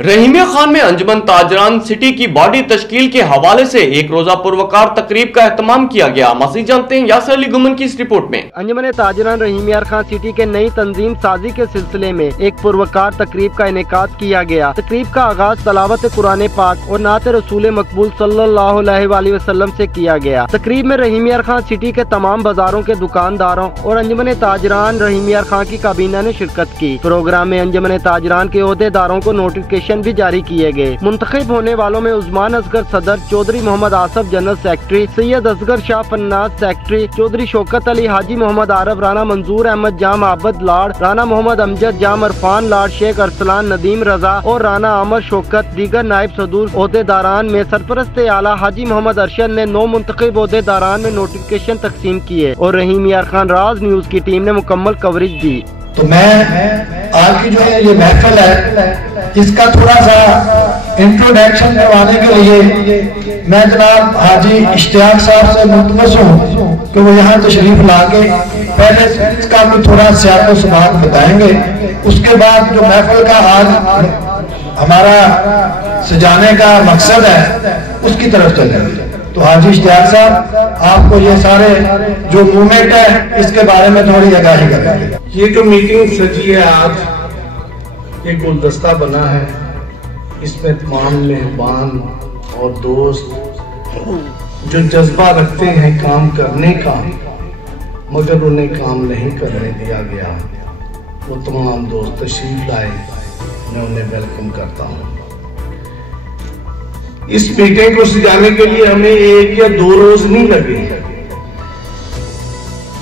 रहीमिया खान में अंजुमन ताजरान सिटी की बॉडी तश्कील के हवाले से एक रोजा पुरवकार तकरीब का एहतमाम किया गया। मज़ीद जानते हैं यासर अली गुमन की इस रिपोर्ट में। अंजुमन ताजरान रहीमिया खान सिटी के नई तंजीम साजी के सिलसिले में एक पुरवकार तकरीब का इनेकाद किया गया। तकरीब का आगाज तलावत कुरान पाक और नात रसूल मकबूल सल्लल्लाहु अलैहि वसल्लम से किया गया। तकरीब में रहीमिया खान सिटी के तमाम बाजारों के दुकानदारों और अंजुमन ताजरान रहीमिया खान की काबीना ने शिरकत की। प्रोग्राम में अंजुमन ताजरान के ओहदेदारों को नोटिफिकेशन भी जारी किए गए। मुंतखब होने वालों में उस्मान असगर सदर, Chaudhary Mohammad Asif general secretary, Syed Asghar Shah finance secretary, Chaudhary Shaukat Ali, Haji Mohammad Arif, Rana Manzoor Ahmed जाम आबद लाड़, राना मोहम्मद अमजद जाम अरफान लाड़, शेख अरसलान नदीम रजा और राना आमर शौकत, दीगर नायब सदूर ओहदेदारान में सरपरस्त आला हाजी मोहम्मद अरशद ने 9 मुंतखब ओहदेदारान में नोटिफिकेशन तकसीम किए और रहीम यार खान राज न्यूज की टीम ने मुकम्मल कवरेज दी। तो मैं आज की जो है ये महफिल है, इसका थोड़ा सा इंट्रोडक्शन करवाने के लिए मैं जनाब हाजी इश्तियाक साहब से मुल्तमस हूँ कि वो यहाँ तशरीफ ला के पहले इसका कुछ थोड़ा सियासत सुबात बताएंगे। उसके बाद जो महफिल का आज हमारा सजाने का मकसद है उसकी तरफ चलेंगे। तो हाजी इश्तियाक साहब आपको ये सारे जो मूवमेंट है इसके बारे में थोड़ी आगाही करेंगे। ये जो मीटिंग सजी है आज, एक गुलदस्ता बना है, इसमें तमाम मेहमान और दोस्त जो जज्बा रखते हैं काम करने का मगर उन्हें काम नहीं करने दिया गया, वो तमाम दोस्त तशरीफ लाए, मैं उन्हें वेलकम करता हूँ। इस मीटिंग को सजाने के लिए हमें 1 या 2 रोज नहीं लगे।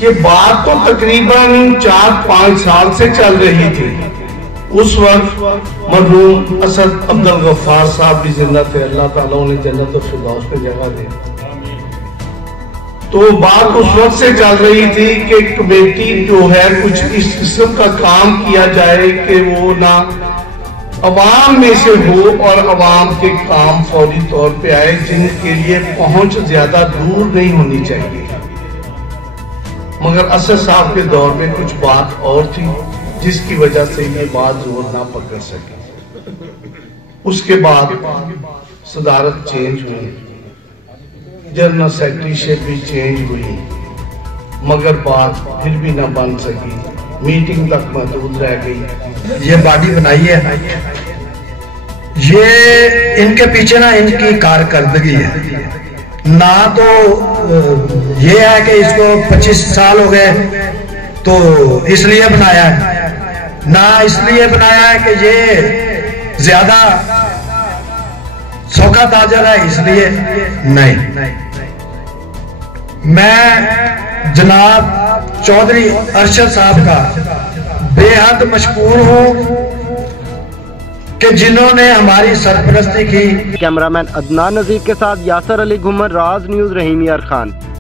ये बात तो तकरीबन 4-5 साल से चल रही थी। उस वक्त मरहूम असद अब्दुल गफ्फार साहब भी जिंदा थे, अल्लाह ताला उन्हें जन्नत और फिरदौस में जगह दे। तो बात उस वक्त से चल रही थी कि कमेटी जो है कुछ इस किस्म का काम किया जाए कि वो ना अवाम में से हो और अवाम के काम फौरी तौर पे आए, जिनके लिए पहुंच ज्यादा दूर नहीं होनी चाहिए। मगर असद साहब के दौर में कुछ बात और थी जिसकी वजह से ये बात जोर ना पकड़ सके। उसके बाद सदारत चेंज हुई, जनरल सेक्रेटरीशिप भी चेंज हुई, मगर बात फिर भी ना बन सकी, मीटिंग तक महदूद रह गई। ये बॉडी बनाई है, ये इनके पीछे ना इनकी कारकर्दगी है। ना तो ये है कि इसको 25 साल हो गए तो इसलिए बनाया है, ना इसलिए बनाया है कि ये ज्यादा सौखा ताजर है इसलिए नहीं। मैं जनाब चौधरी अरशद साहब का बेहद मशकूर हूँ कि जिन्होंने हमारी सरपरस्ती की। कैमरामैन अदनान नजीर के साथ यासर अली गुमन, राज न्यूज, रहीम यार खान।